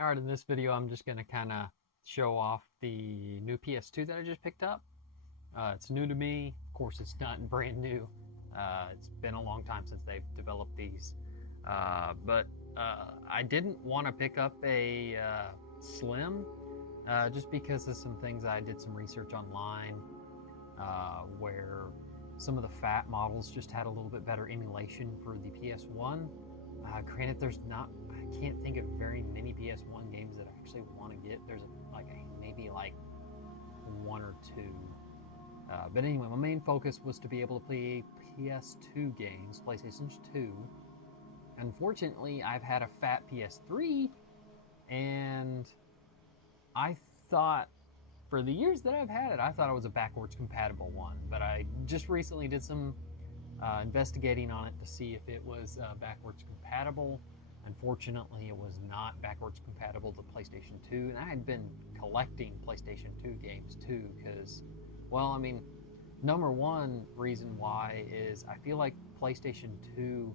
Alright, in this video I'm just going to kind of show off the new PS2 that I just picked up. It's new to me. Of course, it's not brand new. It's been a long time since they've developed these. But I didn't want to pick up a Slim just because of some things. I did some research online where some of the fat models just had a little bit better emulation for the PS1. Granted, I can't think of very many PS1 games that I actually want to get. There's maybe like one or two. But anyway, my main focus was to be able to play PS2 games, PlayStation 2. Unfortunately, I've had a fat PS3, and I thought, for the years that I've had it, I thought it was a backwards compatible one. But I just recently did some investigating on it to see if it was backwards compatible. Unfortunately, it was not backwards compatible to PlayStation 2, and I had been collecting PlayStation 2 games too because, well, I mean, number one reason why is I feel like PlayStation 2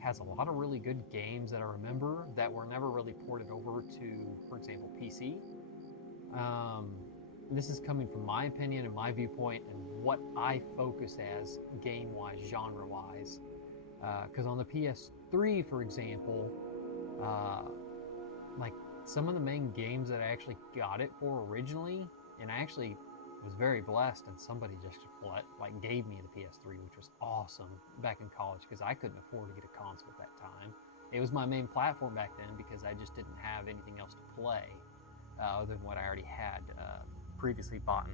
has a lot of really good games that I remember that were never really ported over to, for example, PC. Um, this is coming from my opinion and my viewpoint and what I focus as game-wise, genre-wise. Because on the PS3, for example, uh, like some of the main games that I actually got it for originally, and I actually was very blessed, and somebody just gave me the PS3, which was awesome back in college because I couldn't afford to get a console at that time. It was my main platform back then because I just didn't have anything else to play other than what I already had previously bought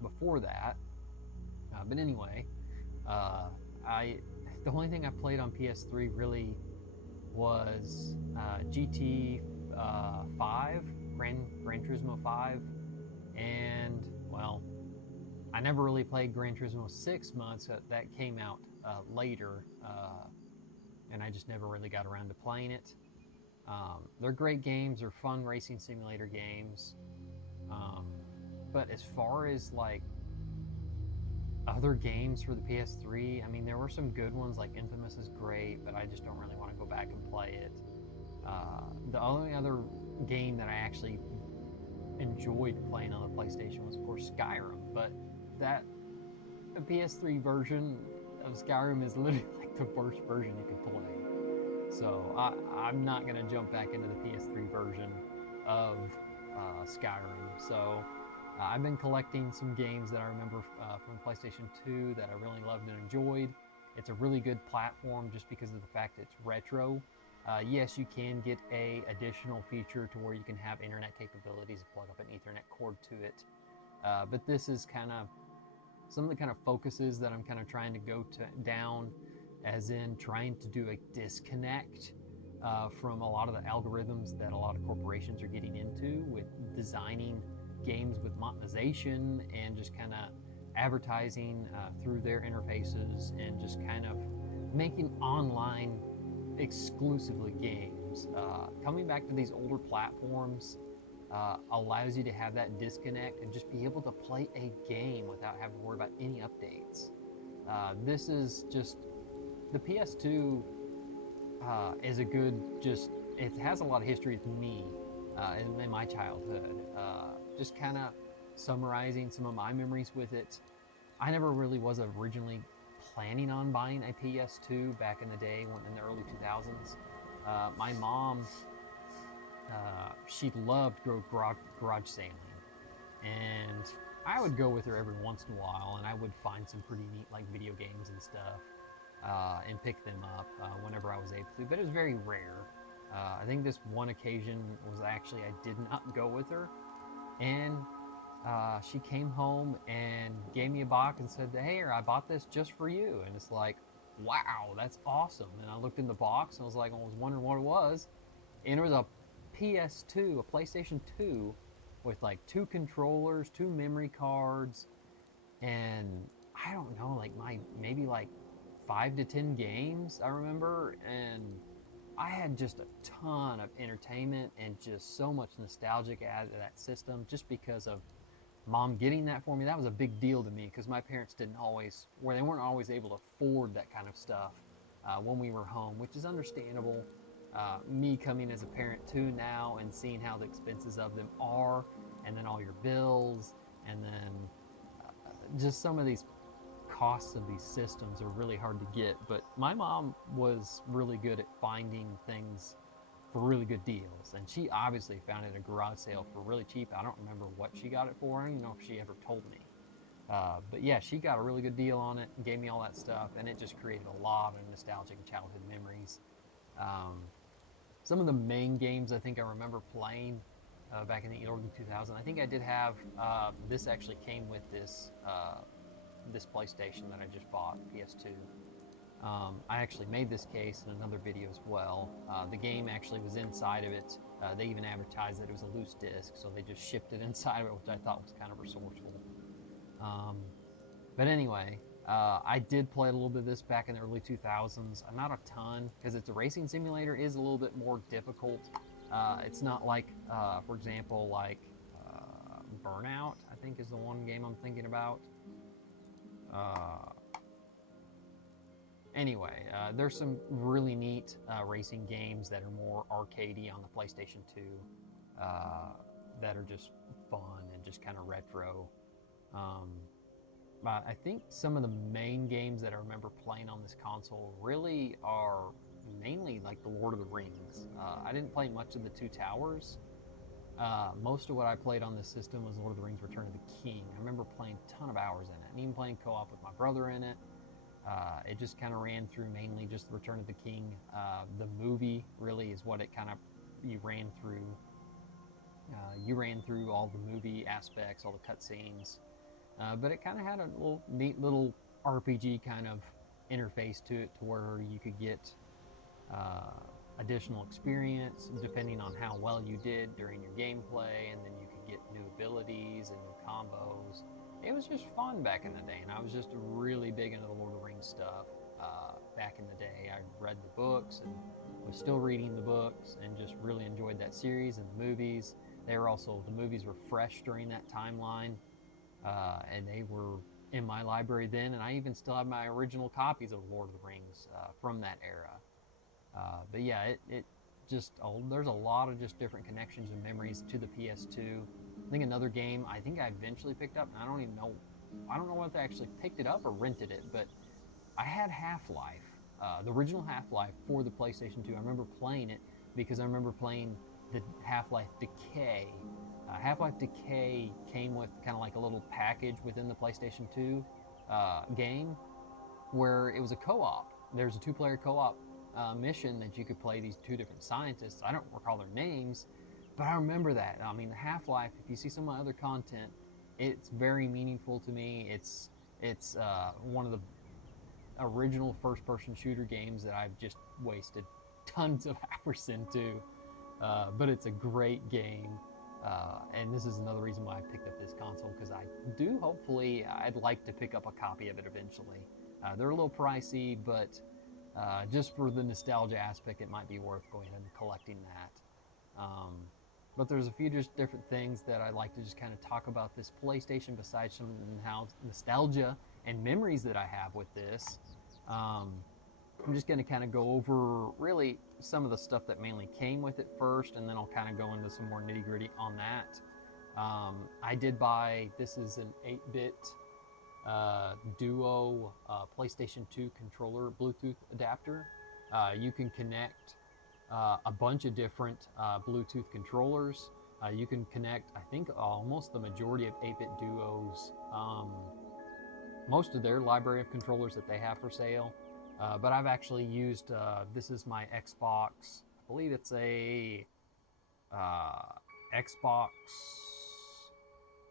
before that. But anyway, uh, I the only thing I played on PS3 really was GT 5, Gran Turismo 5, and well, I never really played Gran Turismo 6 months. That came out later, and I just never really got around to playing it. They're great games. They're fun racing simulator games. Um, but as far as like other games for the PS3, I mean, there were some good ones, like Infamous is great, but I just don't really want to go back and play it. The only other game that I actually enjoyed playing on the PlayStation was, of course, Skyrim, but that the PS3 version of Skyrim is literally like the worst version you could play. So I'm not going to jump back into the PS3 version of Skyrim. So I've been collecting some games that I remember from PlayStation 2 that I really loved and enjoyed. It's a really good platform just because of the fact it's retro. Yes, you can get a additional feature to where you can have internet capabilities, plug up an Ethernet cord to it. But this is kind of some of the kind of focuses that I'm kind of trying to go down, as in trying to do a disconnect from a lot of the algorithms that a lot of corporations are getting into with designing games with monetization and just kind of advertising through their interfaces and just kind of making online exclusively games. Coming back to these older platforms allows you to have that disconnect and just be able to play a game without having to worry about any updates. This is just the PS2 is a good, just it has a lot of history with me in my childhood. Just kind of summarizing some of my memories with it. I never really was originally planning on buying a PS2 back in the day, in the early 2000s. My mom, she loved garage sailing, and I would go with her every once in a while, and I would find some pretty neat like video games and stuff, and pick them up whenever I was able to. But it was very rare. I think this one occasion was actually I did not go with her, and she came home and gave me a box and said, "Hey, I bought this just for you." And it's like, wow, that's awesome. And I looked in the box and I was wondering what it was, and it was a PS2, a PlayStation 2, with like two controllers, two memory cards, and I don't know, like maybe like 5 to 10 games I remember, and I had just a ton of entertainment and just so much nostalgic added to that system just because of mom getting that for me. That was a big deal to me because my parents they weren't always able to afford that kind of stuff when we were home, which is understandable. Me coming as a parent too now and seeing how the expenses of them are, and then all your bills, and then just some of these costs of these systems are really hard to get. But my mom was really good at finding things for really good deals, and she obviously found it at a garage sale for really cheap. I don't remember what she got it for. I don't even know if she ever told me. But yeah, she got a really good deal on it and gave me all that stuff, and it just created a lot of nostalgic childhood memories. Um, some of the main games I think I remember playing back in the early 2000s. I think I did have this actually came with this PlayStation that I just bought, PS2. I actually made this case in another video as well. The game actually was inside of it. They even advertised that it was a loose disc, so they just shipped it inside of it, which I thought was kind of resourceful. Um, but anyway, I did play a little bit of this back in the early 2000s. Not a ton, because it's a racing simulator. It is a little bit more difficult. It's not like, for example, like Burnout, I think is the one game I'm thinking about. Anyway, there's some really neat racing games that are more arcadey on the PlayStation 2 that are just fun and just kind of retro. But I think some of the main games that I remember playing on this console really are mainly like the Lord of the Rings. I didn't play much of the Two Towers. Most of what I played on this system was Lord of the Rings Return of the King. I remember playing a ton of hours in it, and even playing co-op with my brother in it. It just kind of ran through mainly just the Return of the King. The movie really is what it kind of, you ran through. You ran through all the movie aspects, all the cutscenes. But it kind of had a neat little RPG kind of interface to it, to where you could get additional experience depending on how well you did during your gameplay, and then you could get new abilities and new combos. It was just fun back in the day, and I was just really big into the Lord of the Rings stuff back in the day. I read the books and was still reading the books, and just really enjoyed that series and the movies. They were also, the movies were fresh during that timeline, and they were in my library then, and I even still have my original copies of Lord of the Rings from that era. But yeah, it just, there's a lot of just different connections and memories to the PS2. I think another game I think I eventually picked up, and I don't know if I actually picked it up or rented it, but I had Half-Life, the original Half-Life for the PlayStation 2. I remember playing it because I remember playing the Half-Life Decay. Half-Life Decay came with kind of like a little package within the PlayStation 2 game, where it was a co-op. There's a two-player co-op mission that you could play these two different scientists. I don't recall their names, but I remember that. I mean, the Half-Life, if you see some of my other content, it's very meaningful to me. It's one of the original first-person shooter games that I've just wasted tons of hours into. But it's a great game. And this is another reason why I picked up this console, because I'd like to pick up a copy of it eventually. They're a little pricey, but just for the nostalgia aspect, it might be worth going ahead and collecting that. But there's a few just different things that I like to just kind of talk about this PlayStation, besides some how nostalgia and memories that I have with this. I'm just going to kind of go over really some of the stuff that mainly came with it first, and then I'll kind of go into some more nitty gritty on that. I did buy, this is an 8-bit Duo PlayStation 2 controller Bluetooth adapter. You can connect a bunch of different Bluetooth controllers. You can connect, I think, almost the majority of 8-bit Duos, most of their library of controllers that they have for sale. But I've actually used, this is my Xbox, I believe it's a Xbox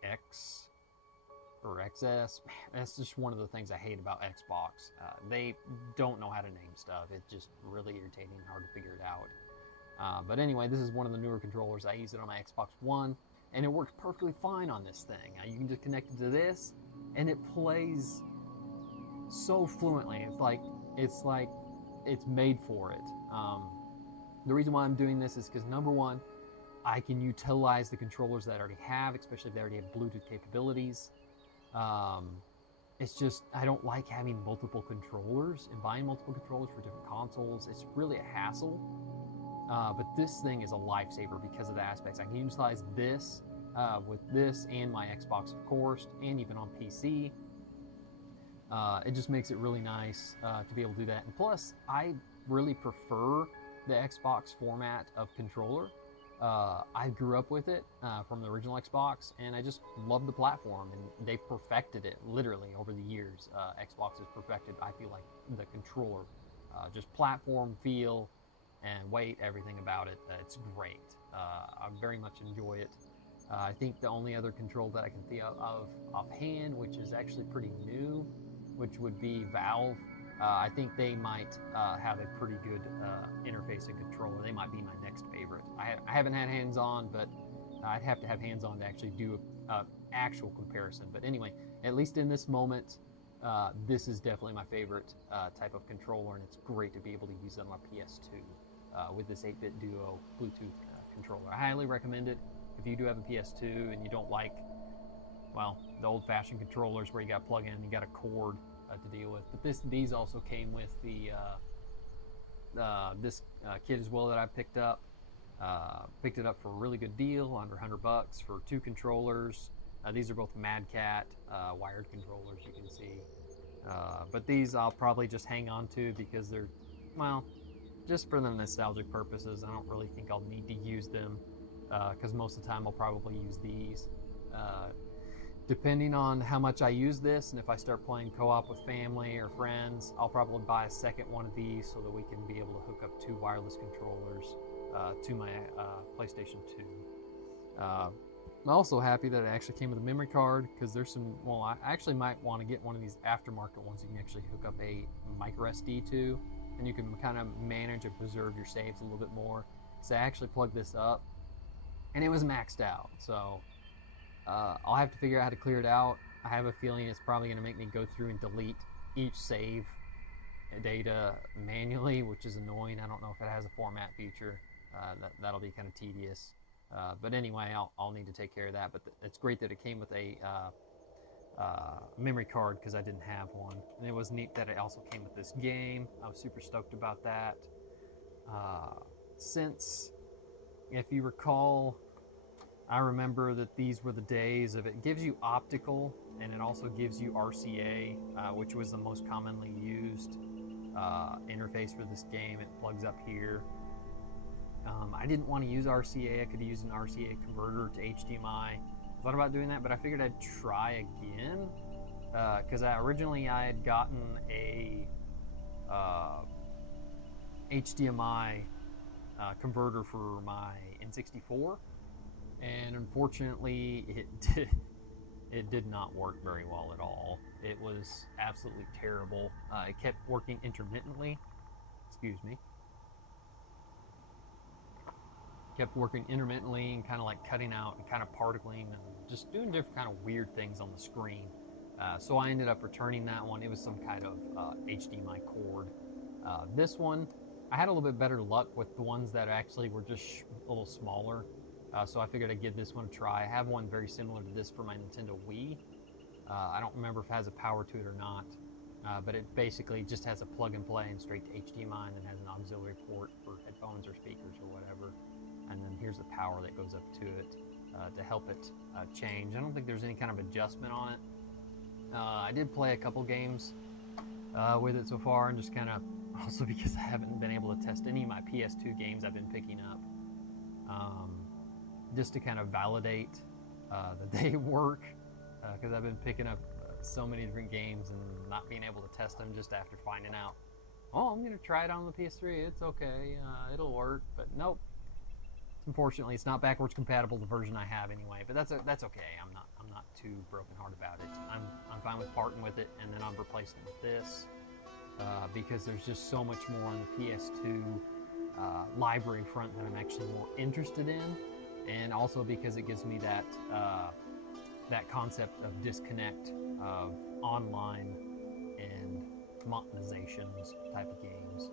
X or XS. That's just one of the things I hate about Xbox. They don't know how to name stuff. It's just really irritating and hard to figure it out. But anyway, this is one of the newer controllers. I use it on my Xbox One, and it works perfectly fine on this thing. You can just connect it to this, and it plays so fluently. It's like it's made for it. The reason why I'm doing this is because, number one, I can utilize the controllers that I already have, especially if they already have Bluetooth capabilities. It's just, I don't like having multiple controllers and buying multiple controllers for different consoles. It's really a hassle. But this thing is a lifesaver because of the aspects. I can utilize this with this and my Xbox, of course, and even on PC. It just makes it really nice to be able to do that. And plus, I really prefer the Xbox format of controller. I grew up with it from the original Xbox, and I just love the platform, and they perfected it literally over the years. Xbox has perfected, I feel like, the controller. Just platform feel and weight, everything about it. It's great. I very much enjoy it. I think the only other control that I can think of offhand, which is actually pretty new, which would be Valve. I think they might have a pretty good interface and controller. They might be my next favorite. I haven't had hands-on, but I'd have to have hands-on to actually do an actual comparison. But anyway, at least in this moment, this is definitely my favorite type of controller, and it's great to be able to use it on my PS2 with this 8-bit Duo Bluetooth controller. I highly recommend it if you do have a PS2 and you don't like, well, the old-fashioned controllers where you got to plug in and you got a cord to deal with. But these also came with the this kit as well that I picked up. Picked it up for a really good deal, under $100 for 2 controllers. These are both Mad Cat wired controllers, you can see. But these I'll probably just hang on to because they're, well, just for the nostalgic purposes. I don't really think I'll need to use them because most of the time I'll probably use these. Depending on how much I use this, and if I start playing co-op with family or friends, I'll probably buy a second one of these so that we can be able to hook up 2 wireless controllers to my PlayStation 2. I'm also happy that it actually came with a memory card, because there's some, well, I actually might want to get one of these aftermarket ones you can actually hook up a micro SD to, and you can kind of manage and preserve your saves a little bit more. So I actually plugged this up, and it was maxed out, so I'll have to figure out how to clear it out. I have a feeling it's probably going to make me go through and delete each save data manually, which is annoying. I don't know if it has a format feature. That'll be kind of tedious. But anyway, I'll need to take care of that. But it's great that it came with a memory card, because I didn't have one. And it was neat that it also came with this game. I was super stoked about that. Since, if you recall, I remember that these were the days of, it gives you optical and it also gives you RCA, which was the most commonly used interface for this game. It plugs up here. I didn't want to use RCA. I could use an RCA converter to HDMI. I thought about doing that, but I figured I'd try again, because originally I had gotten a HDMI converter for my N64, and unfortunately it did not work very well at all. It was absolutely terrible. It kept working intermittently. Excuse me. Kept working intermittently and kind of like cutting out and kind of particling and just doing different kind of weird things on the screen. So I ended up returning that one. It was some kind of HDMI cord. This one, I had a little bit better luck with the ones that actually were just a little smaller. So I figured I'd give this one a try. I have one very similar to this for my Nintendo Wii. I don't remember if it has a power to it or not, but it basically just has a plug and play and straight to HDMI, and then has an auxiliary port for headphones or speakers or whatever. And then here's the power that goes up to it to help it change. I don't think there's any kind of adjustment on it. I did play a couple games with it so far, and just kind of, also because I haven't been able to test any of my PS2 games I've been picking up, just to kind of validate that they work, because I've been picking up so many different games and not being able to test them just after finding out, oh, I'm going to try it on the PS3, it's okay, it'll work, but nope. Unfortunately, it's not backwards compatible, the version I have anyway, but that's okay. I'm not too brokenhearted about it. I'm fine with parting with it, and then I'm replacing it with this, because there's just so much more on the PS2 library front that I'm actually more interested in, and also because it gives me that that concept of disconnect of online and monetizations type of games.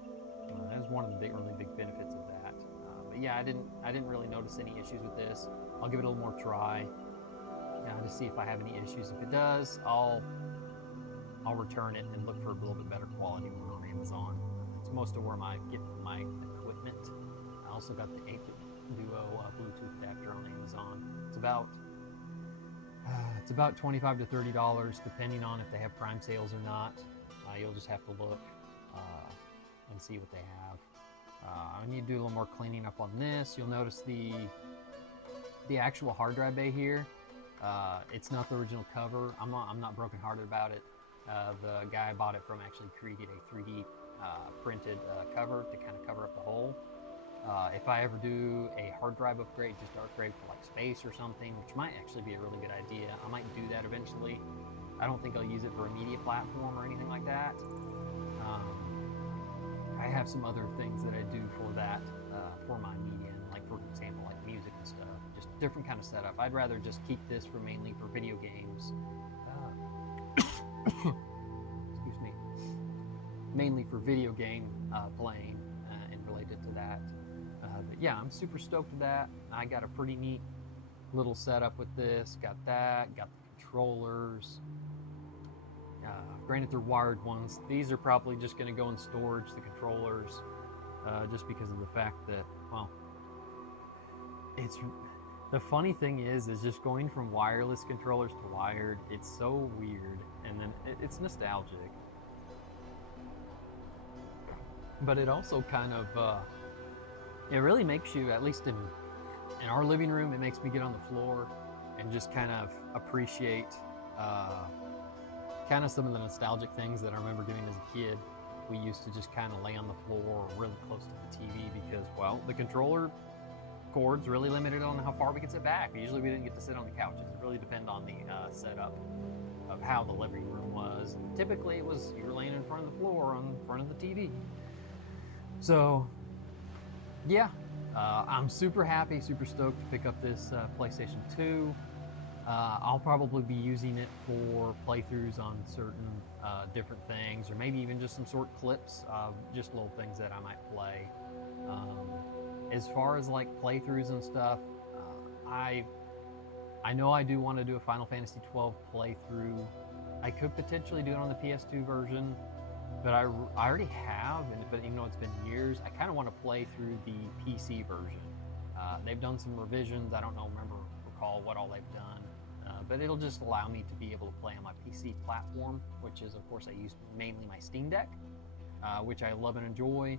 That was one of the really big benefits of that. But yeah, I didn't really notice any issues with this. I'll give it a little more try to see if I have any issues. If it does, I'll return it and look for a little bit better quality one on Amazon. It's most of where I get my equipment. also got the 8 Duo Bluetooth adapter on Amazon. It's about $25 to $30 depending on if they have Prime sales or not. You'll just have to look and see what they have. I need to do a little more cleaning up on this. You'll notice the actual hard drive bay here. It's not the original cover. I'm not brokenhearted about it. The guy I bought it from actually created a 3D printed cover to kind of cover up the hole. If I ever do a hard drive upgrade, just upgrade for like space or something, which might actually be a really good idea, I might do that eventually. I don't think I'll use it for a media platform or anything like that. I have some other things that I do for that, for my media, like for example, like music and stuff, just different kind of setup. I'd rather just keep this for mainly for video games. Excuse me. Mainly for video game playing and related to that. But yeah, I'm super stoked with that. I got a pretty neat little setup with this. Got that, got the controllers. Granted, they're wired ones. These are probably just going to go in storage, the controllers, just because of the fact that, well, it's the funny thing is just going from wireless controllers to wired, it's so weird, and then it's nostalgic. But it also kind of, it really makes you, at least in our living room, it makes me get on the floor and just kind of appreciate kind of some of the nostalgic things that I remember doing as a kid. We used to just kind of lay on the floor or really close to the TV because, well, the controller cords really limited on how far we could sit back. Usually we didn't get to sit on the couches. It really depended on the setup of how the living room was. And typically it was you were laying in front of the floor on front of the TV. So yeah, I'm super happy, super stoked to pick up this PlayStation 2. I'll probably be using it for playthroughs on certain different things, or maybe even just some short clips of just little things that I might play. As far as like playthroughs and stuff, I know I do want to do a Final Fantasy 12 playthrough. I could potentially do it on the PS2 version, but I already have, but even though it's been years, I kind of want to play through the PC version. They've done some revisions. I don't recall what all they've done. But it'll just allow me to be able to play on my PC platform, which is, of course, I use mainly my Steam Deck, which I love and enjoy,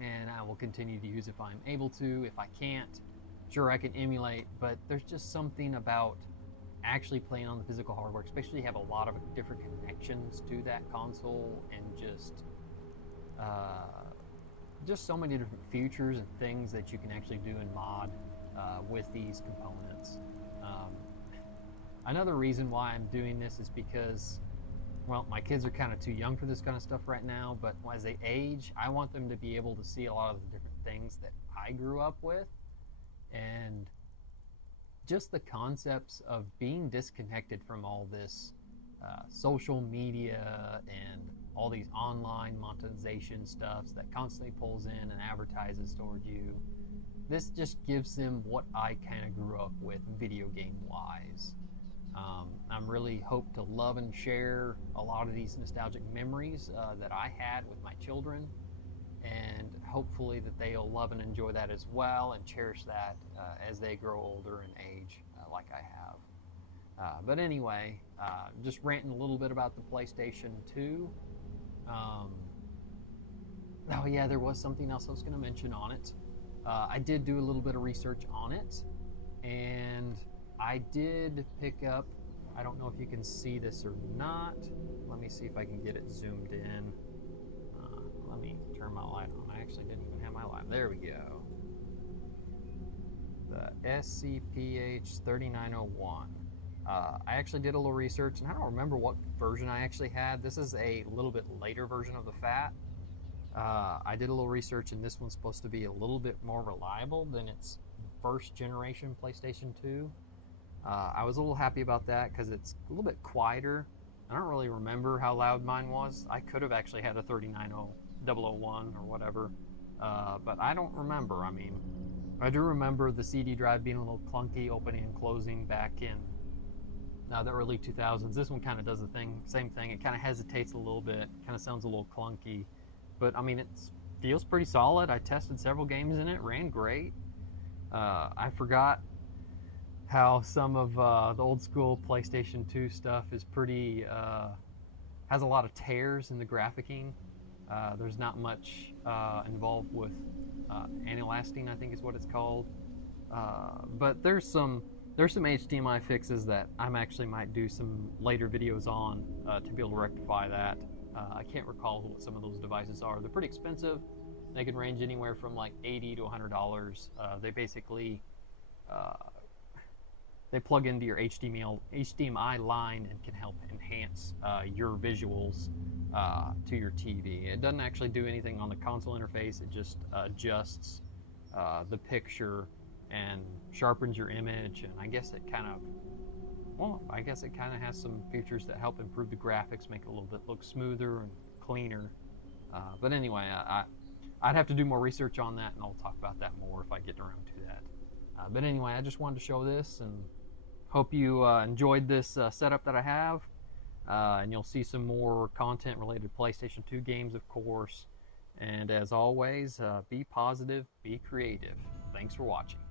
and I will continue to use if I'm able to. If I can't, sure, I can emulate, but there's just something about actually playing on the physical hardware, especially have a lot of different connections to that console, and just so many different features and things that you can actually do in mod with these components. Another reason why I'm doing this is because, well, my kids are kind of too young for this kind of stuff right now, but as they age, I want them to be able to see a lot of the different things that I grew up with, and just the concepts of being disconnected from all this social media and all these online monetization stuffs that constantly pulls in and advertises toward you. This just gives them what I kind of grew up with video game wise. I'm really hope to love and share a lot of these nostalgic memories that I had with my children, and hopefully that they'll love and enjoy that as well and cherish that as they grow older and age like I have. But anyway, just ranting a little bit about the PlayStation 2. Oh yeah, there was something else I was going to mention on it. I did do a little bit of research on it, and I did pick up, I don't know if you can see this or not. Let me see if I can get it zoomed in. Let me turn my light on. I actually didn't even have my light. There we go. The SCPH 3901. I actually did a little research, and I don't remember what version I actually had. This is a little bit later version of the FAT. I did a little research, and this one's supposed to be a little bit more reliable than its first generation PlayStation 2. I was a little happy about that because it's a little bit quieter. I don't really remember how loud mine was. I could have actually had a 39001 or whatever, but I don't remember. I mean, I do remember the CD drive being a little clunky, opening and closing back in the early 2000s. This one kind of does the same thing. It kind of hesitates a little bit, kind of sounds a little clunky, but I mean, feels pretty solid. I tested several games in it, ran great. I forgot how some of the old school PlayStation 2 stuff is pretty, has a lot of tears in the graphicking. There's not much involved with anti-lasting, I think is what it's called. But there's some HDMI fixes that I'm actually might do some later videos on to be able to rectify that. I can't recall what some of those devices are. They're pretty expensive. They can range anywhere from like $80 to $100. They basically they plug into your HDMI line and can help enhance your visuals to your TV. It doesn't actually do anything on the console interface. It just adjusts the picture and sharpens your image. And I guess it kind of has some features that help improve the graphics, make it a little bit look smoother and cleaner. But anyway, I'd have to do more research on that, and I'll talk about that more if I get around to that. But anyway, I just wanted to show this, and hope you enjoyed this setup that I have. And you'll see some more content related to PlayStation 2 games, of course. And as always, be positive, be creative. Thanks for watching.